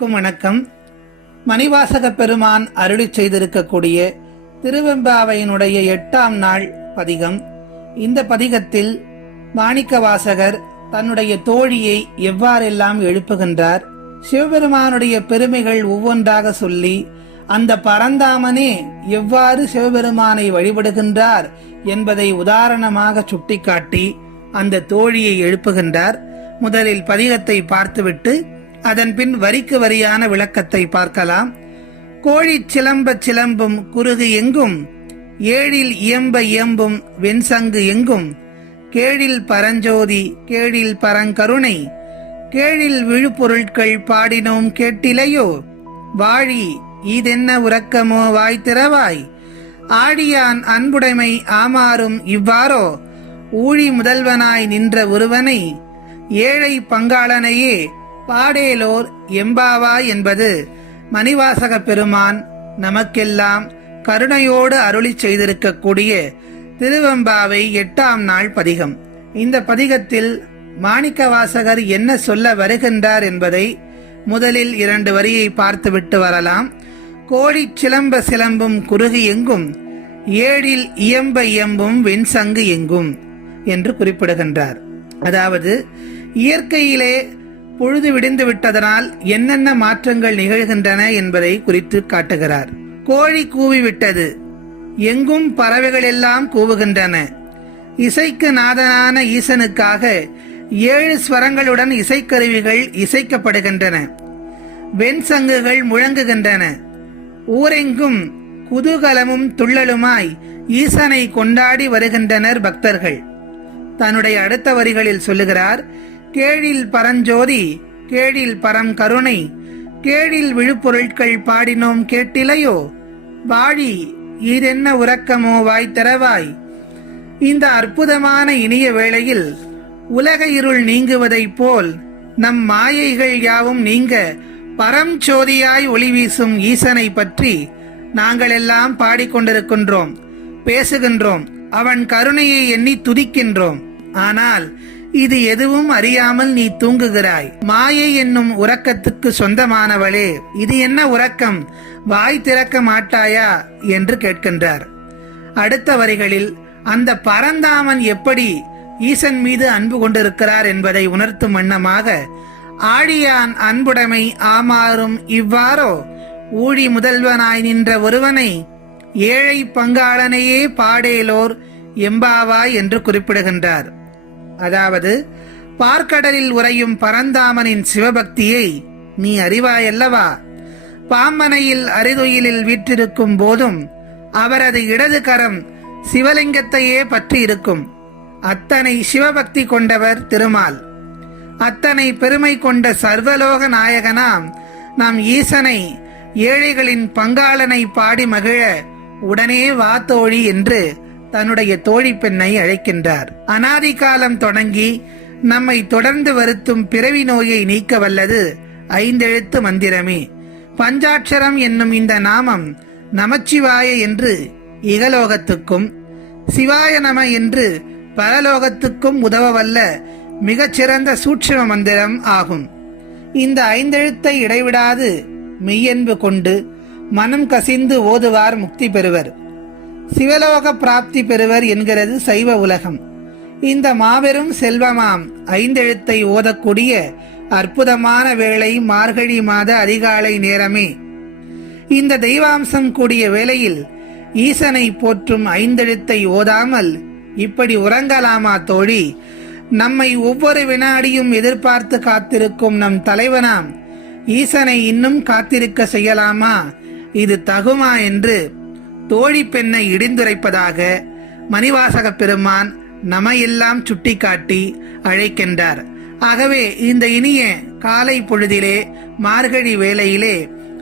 அனைவருக்கும் வணக்கம். மணிவாசக பெருமான் அருளி செய்திருக்கக்கூடிய திருவெம்பாவையினுடைய எட்டாம் நாள் பதிகம். இந்த பதிகத்தில் மாணிக்க வாசகர் தன்னுடைய தோழியை எவ்வாறெல்லாம் எழுப்புகின்றார் சிவபெருமானுடைய பெருமைகள் ஒவ்வொன்றாக சொல்லி அந்த பரந்தாமனே எவ்வாறு சிவபெருமானை வழிபடுகின்றார் என்பதை உதாரணமாக சுட்டிக்காட்டி அந்த தோழியை எழுப்புகின்றார். முதலில் பதிகத்தை பார்த்துவிட்டு அதன் பின் வரிக்கு வரியான விளக்கத்தை பார்க்கலாம். கோழி சிலம்ப சிலம்பும் குறுகு எங்கும் ஏழில் இயம்ப இயம்பும் வெண்சங்கு எங்கும் கேழில் பரஞ்சோதி கேழில் பரங்கருணை கேழில் விழுப்பொருட்கள் பாடினோம் கேட்டிலையோ? வாழி இதென்ன உறக்கமோ வாய் திறவாய் ஆடியான் அன்புடைமை ஆமாறும் இவ்வாறோ? ஊழி முதல்வனாய் நின்ற ஒருவனை ஏழை பங்காளனையே பாடேலோர் எம்பாவா என்பது மணிவாசக பெருமான் நமக்கெல்லாம் கருணையோடு அருளி செய்திருக்கக்கூடிய திருவெம்பாவை எட்டாம் நாள் பதிகம். இந்த பதிகத்தில் மாணிக்க வாசகர் என்ன சொல்ல வருகின்றார் என்பதை முதலில் இரண்டு வரியை பார்த்துவிட்டு வரலாம். கோழி சிலம்ப சிலம்பும் குறுகு எங்கும் ஏழில் இயம்ப இயம்பும் வெண்சங்கு எங்கும் என்று குறிப்பிடுகின்றார். அதாவது இயற்கையிலே பொழுது விடிந்து விட்டதனால் என்னென்ன மாற்றங்கள் நிகழ்கின்றன என்பதை குறித்து காட்டுகிறார். கோழி கூவிவிட்டது எங்கும் பறவைகள் எல்லாம் கூவுகின்றன. இசைக்கு நாதனான ஈசனுக்காக ஏழு ஸ்வரங்களுடன் இசைக்கருவிகள் இசைக்கப்படுகின்றன. வெண்சங்குகள் முழங்குகின்றன. ஊரெங்கும் குதூகலமும் துள்ளலுமாய் ஈசனை கொண்டாடி வருகின்றனர் பக்தர்கள். தன்னுடைய அடுத்த வரிகளில் சொல்லுகிறார் கேழில் பரஞ்சோதி கேழில் பரம் கருணை கேழில் விழுப்பொருட்கள் பாடினோம் கேட்டிலையோ? வாழி இதென்ன உறக்கமோ வாய் தரவாய்? இந்த அற்புதமான இனிய வேளையில் உலக இருள் நீங்குவதைப் போல் நம் மாயைகள் யாவும் நீங்க பரம் சோதியாய் ஒளி வீசும் ஈசனை பற்றி நாங்கள் எல்லாம் பாடிக்கொண்டிருக்கின்றோம் பேசுகின்றோம் அவன் கருணையை எண்ணி துதிக்கின்றோம். ஆனால் இது எதுவும் அறியாமல் நீ தூங்குகிறாய். மாயை என்னும் உறக்கத்துக்கு சொந்தமானவளே இது என்ன உறக்கம்? வாய் திறக்க மாட்டாயா? என்று கேட்கின்றார். அடுத்த வரிகளில் அந்த பரந்தாமன் எப்படி ஈசன் மீது அன்பு கொண்டிருக்கிறார் என்பதை உணர்த்தும் வண்ணமாக ஆழியான் அன்புடைமை ஆமாறும் இவ்வாறோ? ஊழி முதல்வனாய் நின்ற ஒருவனை ஏழை பங்காளனையே பாடேலோர் எம்பாவாய் என்று குறிப்பிடுகின்றார். அதாவது பார்க்கடலில் உறையும் பரந்தாமனின் சிவபக்தியை நீ அறிவாயல்லவா? பாம்பனையில் அரிதுயிலில் வீற்றிருக்கும் போதும் அவரது இடது கரம் சிவலிங்கத்தையே பற்றி இருக்கும் அத்தனை சிவபக்தி கொண்டவர் திருமால். அத்தனை பெருமை கொண்ட சர்வலோக நாயகனாம் நாம் ஈசனை ஏழைகளின் பங்காளனை பாடி மகிழ உடனே வா தோழி என்று தன்னுடைய தோழி பெண்ணை அழைக்கின்றார். அனாதி காலம் தொடங்கி நம்மை தொடர்ந்து வருத்தும் பிறவி நோயை நீக்க வல்லது ஐந்தெழுத்து மந்திரமே. பஞ்சாட்சரம் என்னும் இந்த நாமம் நமச்சிவாய என்று இகலோகத்துக்கும் சிவாய நம என்று பரலோகத்துக்கும் உதவவல்ல மிகச்சிறந்த சூட்சம மந்திரம் ஆகும். இந்த ஐந்தெழுத்தை இடைவிடாது மெய்யன்பு கொண்டு மனம் கசிந்து ஓதுவார் முக்தி பெறுவர். சிவலோக பிராப்தி பெறுவர் என்கிறது சைவ உலகம். இந்த மாபெரும் செல்வமாம். ஐந்தெழுத்தை ஓதக்கூடிய அற்புதமான வேளை மார்கழி மாத அதிகாலை நேரமே. இந்த தெய்வாம்சம் கூடிய வேளையில் ஈசனை போற்றும் ஐந்தெழுத்தை ஓதாமல் இப்படி உறங்கலாமா தோழி? நம்மை ஒவ்வொரு வினாடியும் எதிர்பார்த்து காத்திருக்கும் நம் தலைவனாம் ஈசனை இன்னும் காத்திருக்க செய்யலாமா? இது தகுமா என்று தோழி பெண்ணை இடிந்துரைப்பதாக மணிவாசக பெருமான் நமையெல்லாம் சுட்டிக்காட்டி அழைக்கின்றார். ஆகவே இந்த இனிய காலை பொழுதிலே மார்கழி வேளையிலே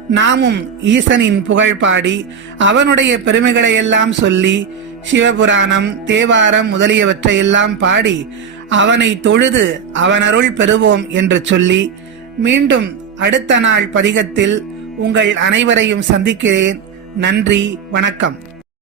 நாமும் ஈசனின் புகழ் பாடி அவனுடைய பெருமைகளையெல்லாம் சொல்லி சிவபுராணம் தேவாரம் முதலியவற்றையெல்லாம் பாடி அவனை தொழுது அவனருள் பெறுவோம் என்று சொல்லி மீண்டும் அடுத்த நாள் பதிகத்தில் உங்கள் அனைவரையும் சந்திக்கிறேன். நன்றி வணக்கம்.